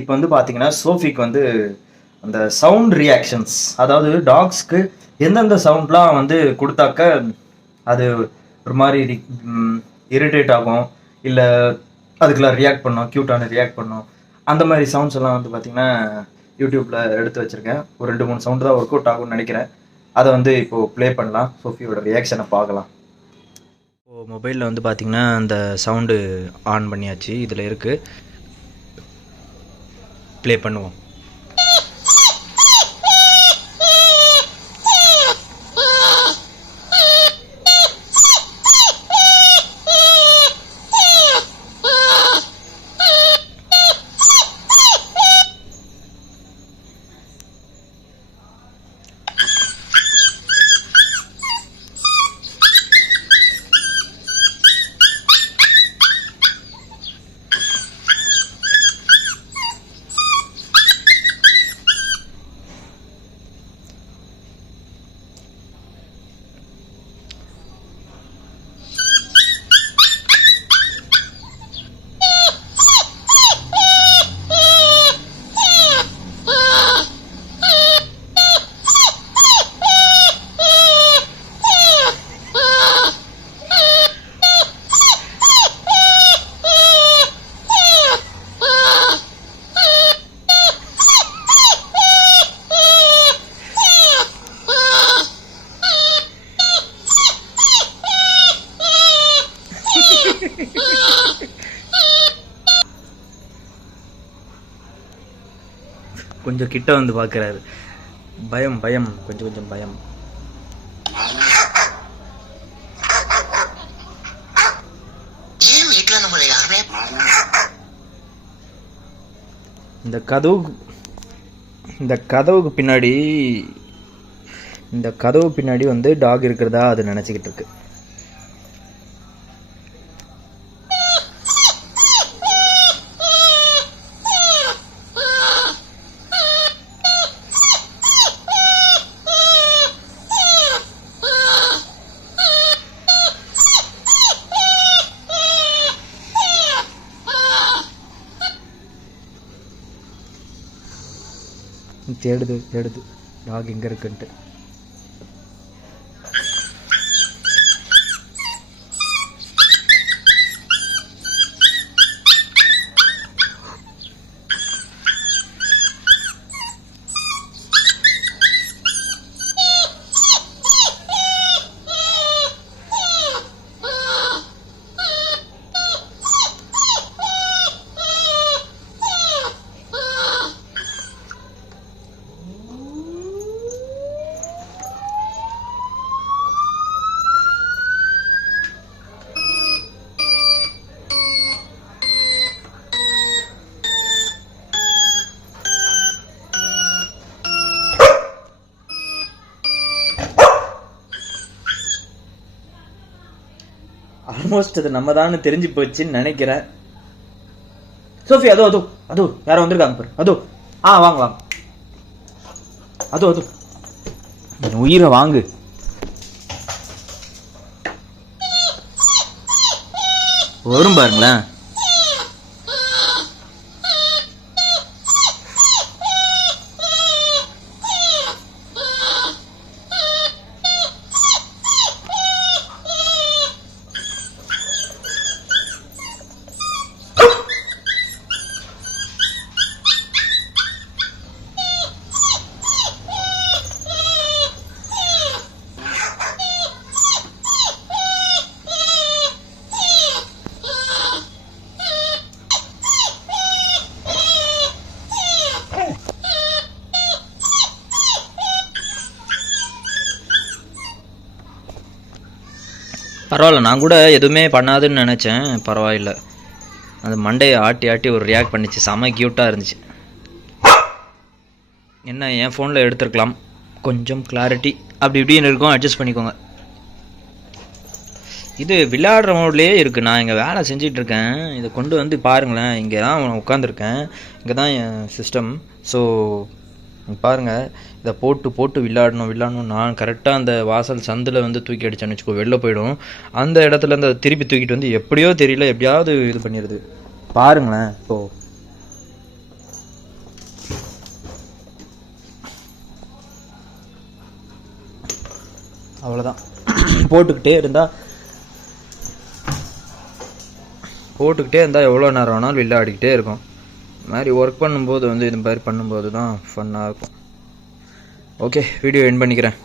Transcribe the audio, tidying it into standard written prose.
இப்போ வந்து பார்த்தீங்கன்னா சோஃபிக்கு வந்து அந்த சவுண்ட் ரியாக்ஷன்ஸ், அதாவது டாக்ஸ்க்கு எந்தெந்த சவுண்ட்லாம் வந்து கொடுத்தாக்க அது ஒரு மாதிரி இரிட்டேட் ஆகும், இல்லை அதுக்கெல்லாம் ரியாக்ட் பண்ணும், க்யூட்டான ரியாக்ட் பண்ணும். அந்த மாதிரி சவுண்ட்ஸ் எல்லாம் வந்து பார்த்தீங்கன்னா யூடியூப்பில் எடுத்து வச்சுருக்கேன். ஒரு 2-3 சவுண்டு தான் ஒர்க் அவுட் ஆகும்னு நினைக்கிறேன். அதை வந்து இப்போது ப்ளே பண்ணலாம், சோஃபியோட ரியாக்ஷனை பார்க்கலாம். இப்போது மொபைலில் வந்து பார்த்தீங்கன்னா அந்த சவுண்டு ஆன் பண்ணியாச்சு, இதில் இருக்குது, ப்ளே பண்ணுவோம். கொஞ்சம் கிட்ட வந்து பார்க்குறாரு. பயம் பயம், கொஞ்சம் கொஞ்சம் பயம். இந்த கதவுக்கு பின்னாடி வந்து டாக் இருக்கிறதா அது நினச்சிக்கிட்டு இருக்கு. தேடுது டாக் எங்கே இருக்குன்ட்டு. ஆல்மோஸ்ட் அது நம்ம தான் தெரிஞ்சு போச்சுன்னு நினைக்கிறேன். சோஃபி, அதோ அதோ அதோ யாரோ வந்திருக்காங்க பாரு, அதோ. வாங்க வாங்க, அதோ அதோ, உயிரை வாங்கு. வரும் பாருங்களேன். பரவாயில்ல, நான் கூட எதுவுமே பண்ணாதுன்னு நினச்சேன். பரவாயில்ல, அந்த மண்டையை ஆட்டி ஆட்டி ஒரு ரியாக்ட் பண்ணிச்சு, செம க்யூட்டாக இருந்துச்சு. என்ன, என் ஃபோனில் எடுத்துருக்கலாம், கொஞ்சம் கிளாரிட்டி அப்படி இப்படின்னு இருக்கும், அட்ஜஸ்ட் பண்ணிக்கோங்க. இது விளையாடுற மோட்லேயே இருக்குது. நான் இங்கே வேலை செஞ்சிட்ருக்கேன், இதை கொண்டு வந்து பாருங்களேன். இங்கே தான் உட்காந்துருக்கேன், இங்கே தான் என் சிஸ்டம். ஸோ பாருங்கள், இதை போட்டு போட்டு விளையாடணும். நான் கரெக்டாக அந்த வாசல் சந்தில் வந்து தூக்கி அடிச்சேன்னு வச்சுக்கோ, வெளில போயிடும். அந்த இடத்துல அந்த திருப்பி தூக்கிட்டு வந்து எப்படியோ தெரியல, எப்படியாவது இது பண்ணிடுது. பாருங்களேன். இப்போது அவ்வளோதான். போட்டுக்கிட்டே இருந்தால் எவ்வளோ நேரம் வேணாலும் வெளில ஆடிக்கிட்டே இருக்கும். இது மாதிரி ஒர்க் பண்ணும்போது வந்து இது மாதிரி பண்ணும்போது தான் ஃபன்னாக இருக்கும். ஓகே, வீடியோ எண்ட் பண்ணிக்கிறேன்.